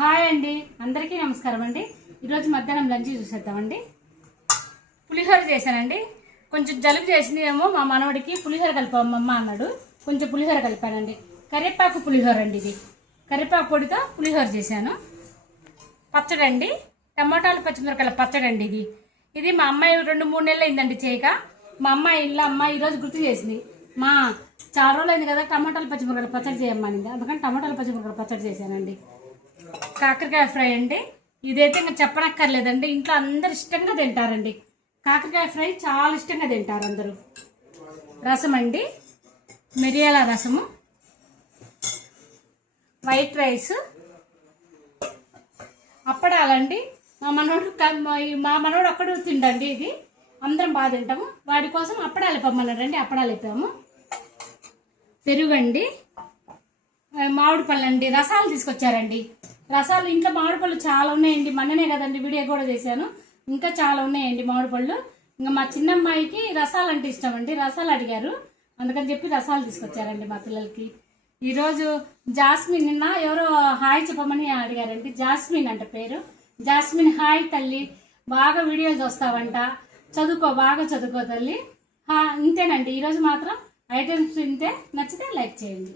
Hi అండి, అందరికీ నమస్కారం అండి. ఈరోజు మధ్యాహ్నం లంచ్ చూసేద్దామండి. పులిహోర చేశానండి. కొంచెం జలుబు చేసిందేమో మా మనవడికి పులిహోర కలిపామమ్మ అన్నాడు. కొంచెం పులిహోర కలిపానండి. కరివేపాకు పులిహోర అండి. ఇది కరివేపాకు పొడితో పులిహోర చేశాను. పచ్చడి అండి, టమాటాలు పచ్చిమిరకాయల పచ్చడి అండి. ఇది మా అమ్మాయి 2-3 నెలలు అయిందండి చేయక. మా అమ్మాయి ఈరోజు గుర్తు చేసింది. మా చాలా రోజులు అయింది కదా టమాటాలు పచ్చిమిరకాయల పచ్చడి చేయమ్మనింది. అందుకని టమాటాలు పచ్చిమిరకాయల పచ్చడి చేశానండి. కాకరకాయ ఫ్రై అండి. ఇదైతే ఇంకా చెప్పనక్కర్లేదండి, ఇంట్లో అందరు ఇష్టంగా తింటారండి. కాకరకాయ ఫ్రై చాలా ఇష్టంగా తింటారు అందరూ. రసం అండి, మిరియాల రసము, వైట్ రైస్, అప్పడాలండి. మా మనోడు ఒక్కడు తిండండి. ఇది అందరం బాగా తింటాము. వాడి కోసం అప్పడాలు ఇప్పమన్నాడండి, అప్పడాలు ఇప్పాము. పెరుగండి, మామిడి పళ్ళు అండి, రసాలు తీసుకొచ్చారండి. రసాలు ఇంట్లో మామిడి పళ్ళు చాలా ఉన్నాయండి. మొన్ననే కదండి వీడియో కూడా చేశాను. ఇంకా చాలా ఉన్నాయండి మామిడి పళ్ళు. ఇంకా మా చిన్నమ్మాయికి రసాలు అంటే ఇష్టం అండి. రసాలు అడిగారు, అందుకని చెప్పి రసాలు తీసుకొచ్చారండి మా పిల్లలకి. ఈరోజు జాస్మిన్, నిన్న ఎవరో హాయ్ చెప్పమని అడిగారండి. జాస్మిన్ అంట పేరు. జాస్మిన్, హాయ్ తల్లి, బాగా వీడియోలు చూస్తావంట, బాగా చదువుకో తల్లి. ఇంతేనండి ఈరోజు మాత్రం ఐటమ్స్. ఇంతే, నచ్చితే లైక్ చేయండి.